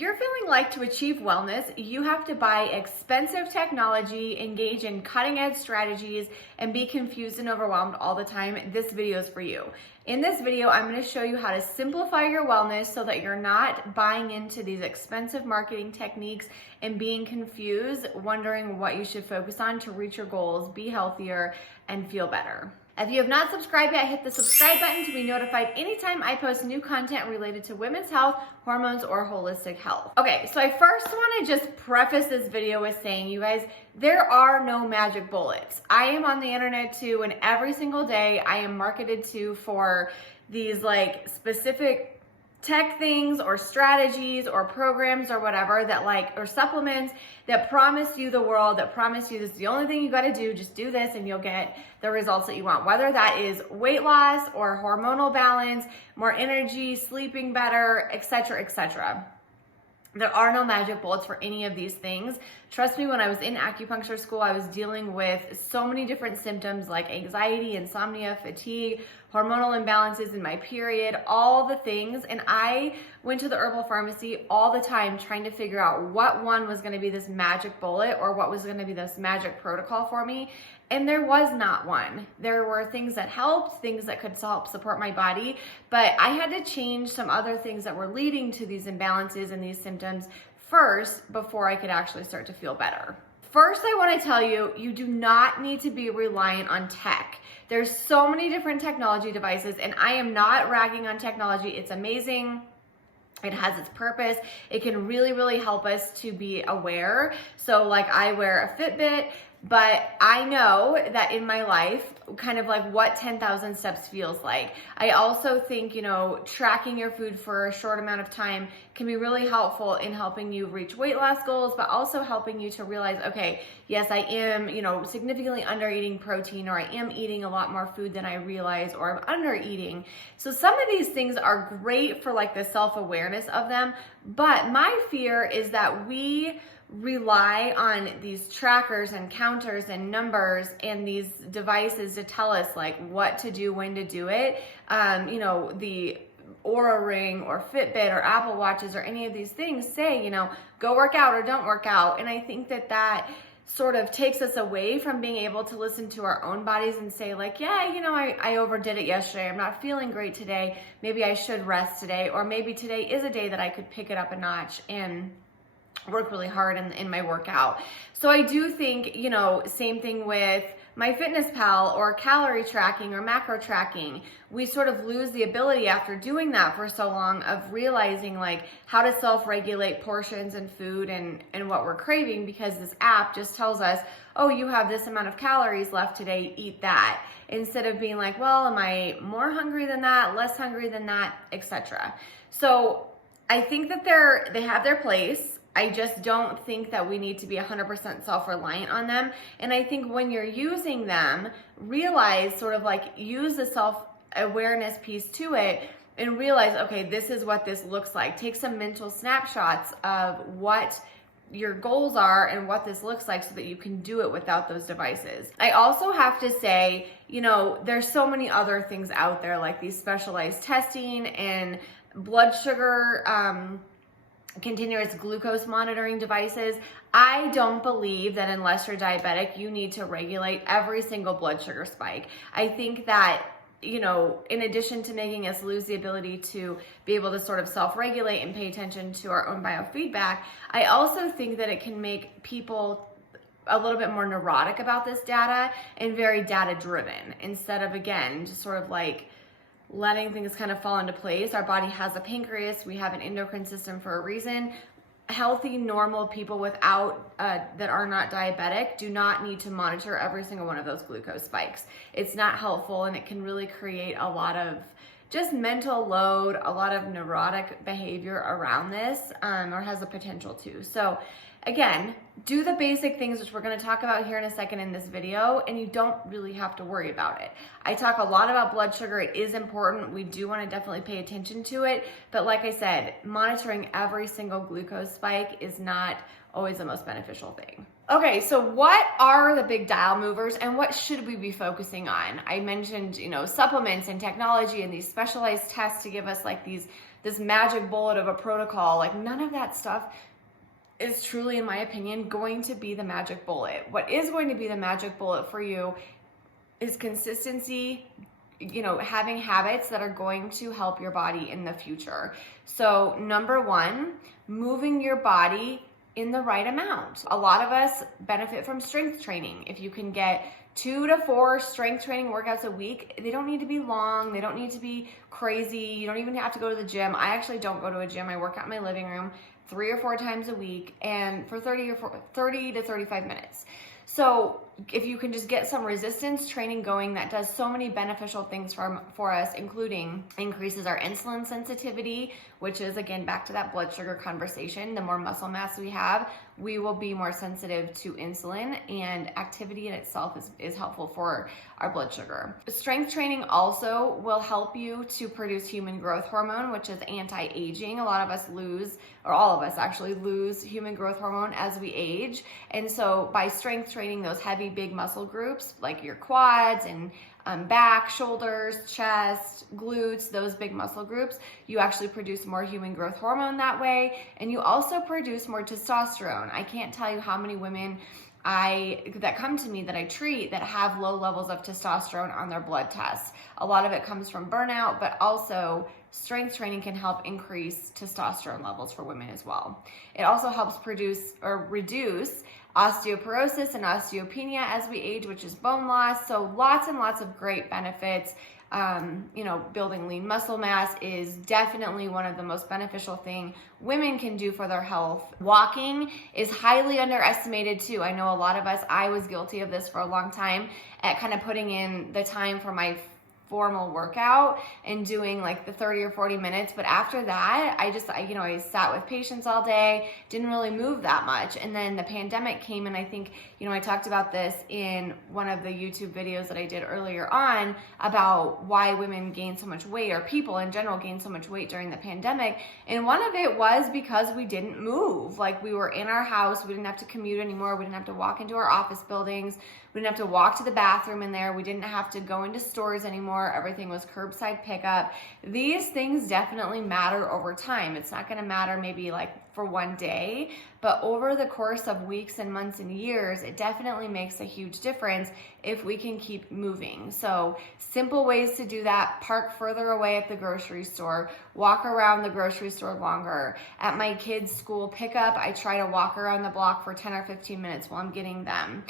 you're feeling like to achieve wellness, you have to buy expensive technology, engage in cutting edge strategies, and be confused and overwhelmed all the time, this video is for you. In this video, I'm going to show you how to simplify your wellness so that you're not buying into these expensive marketing techniques and being confused, wondering what you should focus on to reach your goals, be healthier, and feel better. If you have not subscribed yet, hit the subscribe button to be notified anytime I post new content related to women's health, hormones, or holistic health. Okay, so I first want to just preface this video with saying, you guys, there are no magic bullets. I am on the internet too, and every single day I am marketed to for these like specific tech things or strategies or programs or whatever that or supplements that promise you the world, that promise you this is the only thing you got to do, just do this and you'll get the results that you want, whether that is weight loss or hormonal balance, more energy, sleeping better, etc., etc. There are no magic bullets for any of these things. Trust me, when I was in acupuncture school, I was dealing with so many different symptoms like anxiety, insomnia, fatigue, hormonal imbalances in my period, all the things. And I went to the herbal pharmacy all the time trying to figure out what one was going to be this magic bullet or what was going to be this magic protocol for me. And there was not one. There were things that helped, things that could help support my body, but I had to change some other things that were leading to these imbalances and these symptoms first before I could actually start to feel better. First, I want to tell you, you do not need to be reliant on tech. There's so many different technology devices, and I am not ragging on technology. It's amazing. It has its purpose. It can really, really help us to be aware. So like I wear a Fitbit, but I know that in my life, kind of like what 10,000 steps feels like. I also think, tracking your food for a short amount of time can be really helpful in helping you reach weight loss goals, but also helping you to realize, okay, yes, I am, significantly under eating protein, or I am eating a lot more food than I realize, or I'm under eating. So some of these things are great for like the self-awareness of them, but my fear is that we rely on these trackers and counters and numbers and these devices to tell us like what to do, when to do it. The Aura Ring or Fitbit or Apple Watches or any of these things say, go work out or don't work out. And I think that sort of takes us away from being able to listen to our own bodies and say like, yeah, I overdid it yesterday. I'm not feeling great today. Maybe I should rest today, or maybe today is a day that I could pick it up a notch and work really hard in my workout. So I do think, same thing with MyFitnessPal or calorie tracking or macro tracking. We sort of lose the ability after doing that for so long of realizing like how to self-regulate portions and food and what we're craving, because this app just tells us, oh, you have this amount of calories left today, eat that. Instead of being like, well, am I more hungry than that, less hungry than that, etc. So I think that they have their place. I just don't think that we need to be 100% self-reliant on them. And I think when you're using them, realize sort of like use the self-awareness piece to it and realize, okay, this is what this looks like. Take some mental snapshots of what your goals are and what this looks like so that you can do it without those devices. I also have to say, there's so many other things out there like these specialized testing and blood sugar, continuous glucose monitoring devices. I don't believe that unless you're diabetic, you need to regulate every single blood sugar spike. I think that, in addition to making us lose the ability to be able to sort of self-regulate and pay attention to our own biofeedback, I also think that it can make people a little bit more neurotic about this data and very data driven instead of, again, just sort of like letting things kind of fall into place. Our body has a pancreas. We have an endocrine system for a reason. Healthy, normal people without that are not diabetic do not need to monitor every single one of those glucose spikes. It's not helpful, and it can really create a lot of just mental load, a lot of neurotic behavior around this, or has the potential to. So again, do the basic things, which we're going to talk about here in a second in this video, and you don't really have to worry about it. I talk a lot about blood sugar. It is important. We do want to definitely pay attention to it. But like I said, monitoring every single glucose spike is not always the most beneficial thing. Okay, so what are the big dial movers and what should we be focusing on? I mentioned, supplements and technology and these specialized tests to give us like these this magic bullet of a protocol. Like, none of that stuff is truly, in my opinion, going to be the magic bullet. What is going to be the magic bullet for you is consistency, having habits that are going to help your body in the future. So number one, moving your body in the right amount. A lot of us benefit from strength training. If you can get 2 to 4 strength training workouts a week, they don't need to be long. They don't need to be crazy. You don't even have to go to the gym. I actually don't go to a gym. I work out in my living room 3 or 4 times a week, and for 30 to 35 minutes. So if you can just get some resistance training going, that does so many beneficial things for us, including increases our insulin sensitivity, which is, again, back to that blood sugar conversation. The more muscle mass we have, we will be more sensitive to insulin, and activity in itself is helpful for our blood sugar. Strength training also will help you to produce human growth hormone, which is anti-aging. A lot of us lose, or all of us actually lose, human growth hormone as we age. And so by strength training those heavy, big muscle groups like your quads and back, shoulders, chest, glutes, those big muscle groups, you actually produce more human growth hormone that way, and you also produce more testosterone. I can't tell you how many women that come to me that I treat that have low levels of testosterone on their blood tests. A lot of it comes from burnout, but also strength training can help increase testosterone levels for women as well. It also helps produce or reduce osteoporosis and osteopenia as we age, which is bone loss. So lots and lots of great benefits. Building lean muscle mass is definitely one of the most beneficial thing women can do for their health. Walking is highly underestimated too. I know a lot of us, I was guilty of this for a long time, at kind of putting in the time for my formal workout and doing like the 30 or 40 minutes. But after that, I sat with patients all day, didn't really move that much. And then the pandemic came, and I think, I talked about this in one of the YouTube videos that I did earlier on about why women gain so much weight, or people in general gain so much weight during the pandemic. And one of it was because we didn't move. Like, we were in our house, we didn't have to commute anymore, we didn't have to walk into our office buildings, we didn't have to walk to the bathroom in there, we didn't have to go into stores anymore, everything was curbside pickup. These things definitely matter over time. It's not gonna matter maybe like for one day, but over the course of weeks and months and years, it definitely makes a huge difference if we can keep moving. So simple ways to do that: park further away at the grocery store, walk around the grocery store longer. At my kids' school pickup, I try to walk around the block for 10 or 15 minutes while I'm getting them.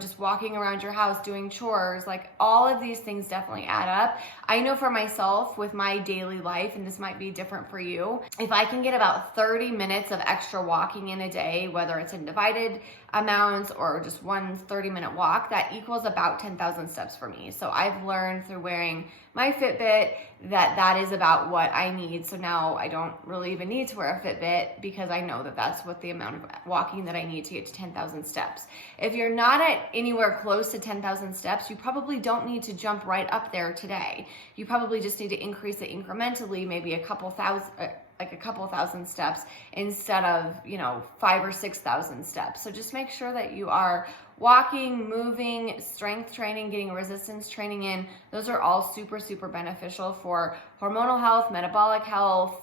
Just walking around your house, doing chores, like all of these things definitely add up. I know for myself with my daily life, and this might be different for you, if I can get about 30 minutes of extra walking in a day, whether it's in divided amounts or just one 30-minute walk, that equals about 10,000 steps for me. So I've learned through wearing my Fitbit that is about what I need. So now I don't really even need to wear a Fitbit, because I know that that's what the amount of walking that I need to get to 10,000 steps. If you're not at anywhere close to 10,000 steps, you probably don't need to jump right up there today. You probably just need to increase it incrementally, maybe a couple thousand steps instead of 5,000 or 6,000 steps. So just make sure that you are walking, moving, strength training, getting resistance training in. Those are all super, super beneficial for hormonal health, metabolic health,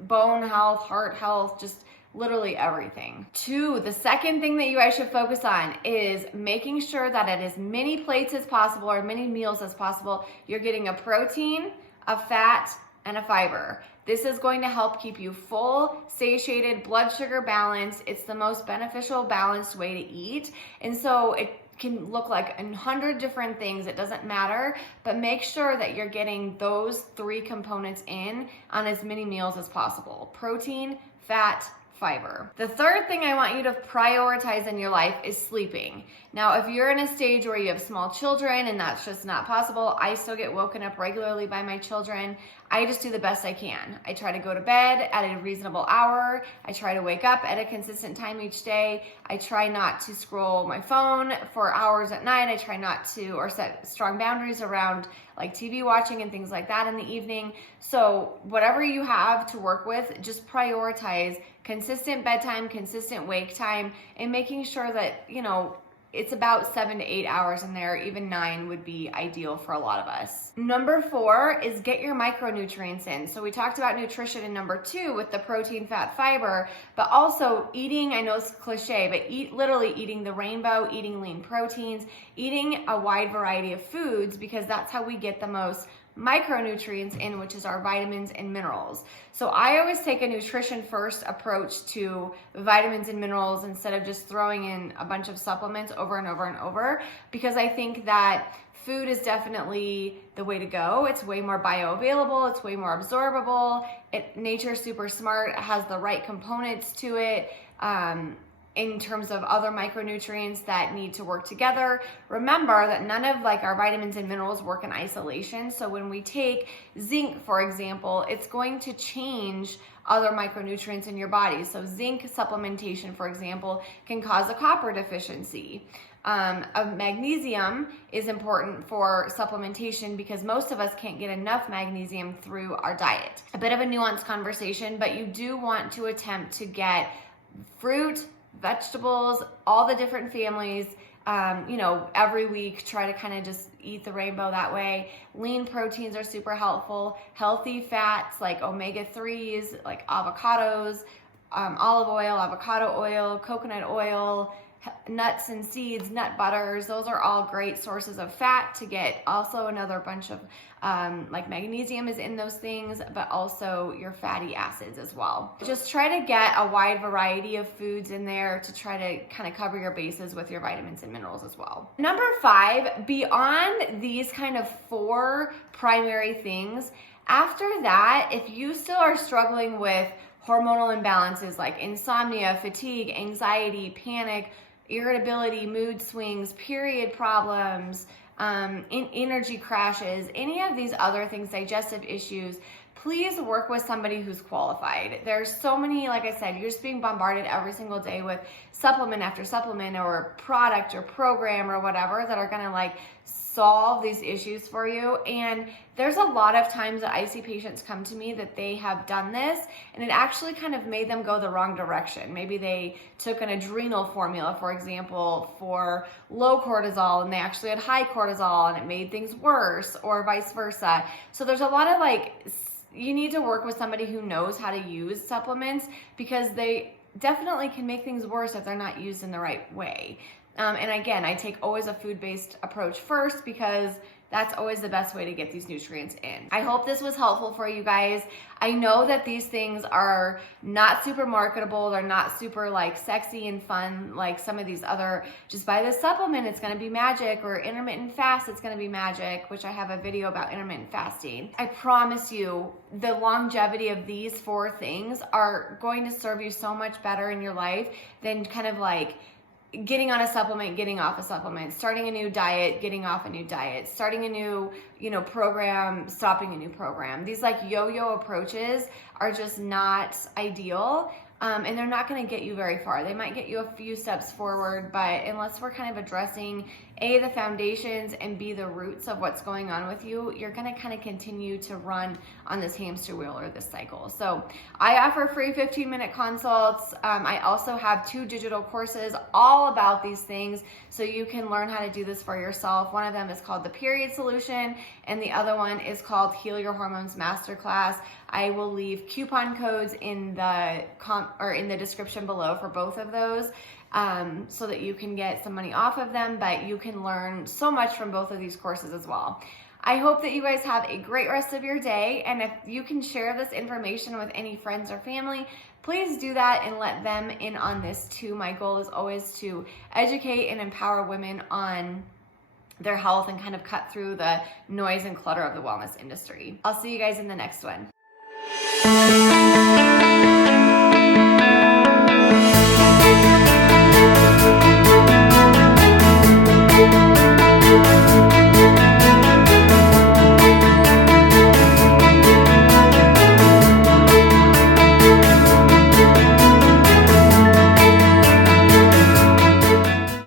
bone health, heart health, just literally everything. 2, the second thing that you guys should focus on is making sure that at as many plates as possible, or many meals as possible, you're getting a protein, a fat, and a fiber. This is going to help keep you full, satiated, blood sugar balanced. It's the most beneficial, balanced way to eat. And so it can look like 100 different things. It doesn't matter, but make sure that you're getting those 3 components in on as many meals as possible: protein, fat, fiber. The third thing I want you to prioritize in your life is sleeping. Now, if you're in a stage where you have small children and that's just not possible, I still get woken up regularly by my children. I just do the best I can. I try to go to bed at a reasonable hour. I try to wake up at a consistent time each day. I try not to scroll my phone for hours at night. I try not to, or set strong boundaries around like TV watching and things like that in the evening. So whatever you have to work with, just prioritize consistent bedtime, consistent wake time, and making sure that, it's about 7 to 8 hours in there. Even 9 would be ideal for a lot of us. Number 4 is get your micronutrients in. So we talked about nutrition in number 2 with the protein, fat, fiber, but also eating, I know it's cliche, but literally eating the rainbow, eating lean proteins, eating a wide variety of foods, because that's how we get the most micronutrients in, which is our vitamins and minerals. So I always take a nutrition first approach to vitamins and minerals instead of just throwing in a bunch of supplements over and over and over, because I think that food is definitely the way to go. It's way more bioavailable, it's way more absorbable. Nature's super smart, it has the right components to it. In terms of other micronutrients that need to work together. Remember that none of our vitamins and minerals work in isolation. So when we take zinc, for example, it's going to change other micronutrients in your body. So zinc supplementation, for example, can cause a copper deficiency. Magnesium is important for supplementation because most of us can't get enough magnesium through our diet. A bit of a nuanced conversation, but you do want to attempt to get fruit, vegetables, all the different families, every week. Try to kind of just eat the rainbow that way. Lean proteins are super helpful. Healthy fats like omega-3s, like avocados, olive oil, avocado oil, coconut oil, nuts and seeds, nut butters, those are all great sources of fat to get. Also another bunch of magnesium is in those things, but also your fatty acids as well. Just try to get a wide variety of foods in there to try to kind of cover your bases with your vitamins and minerals as well. Number 5, beyond these kind of 4 primary things, after that, if you still are struggling with hormonal imbalances like insomnia, fatigue, anxiety, panic, irritability, mood swings, period problems, energy crashes, any of these other things, digestive issues, please work with somebody who's qualified. There's so many, like I said, you're just being bombarded every single day with supplement after supplement or product or program or whatever that are gonna solve these issues for you. And there's a lot of times that I see patients come to me that they have done this and it actually kind of made them go the wrong direction. Maybe they took an adrenal formula, for example, for low cortisol and they actually had high cortisol and it made things worse, or vice versa. So there's a lot of you need to work with somebody who knows how to use supplements, because they definitely can make things worse if they're not used in the right way. And again, I take always a food-based approach first, because that's always the best way to get these nutrients in. I hope this was helpful for you guys. I know that these things are not super marketable. They're not super sexy and fun like some of these other, just buy this supplement, it's gonna be magic, or intermittent fast, it's gonna be magic, which I have a video about intermittent fasting. I promise you, the longevity of these 4 things are going to serve you so much better in your life than kind of getting on a supplement, getting off a supplement, starting a new diet, getting off a new diet, starting a new, program, stopping a new program. These yo-yo approaches are just not ideal. And they're not going to get you very far. They might get you a few steps forward, but unless we're kind of addressing A, the foundations, and B, the roots of what's going on with you, you're going to kind of continue to run on this hamster wheel or this cycle. So I offer free 15-minute consults. I also have 2 digital courses all about these things, so you can learn how to do this for yourself. One of them is called The Period Solution, and the other one is called Heal Your Hormones Masterclass. I will leave coupon codes in the description below for both of those, so that you can get some money off of them, but you can learn so much from both of these courses as well. I hope that you guys have a great rest of your day, and if you can share this information with any friends or family, please do that and let them in on this too. My goal is always to educate and empower women on their health and kind of cut through the noise and clutter of the wellness industry. I'll see you guys in the next one.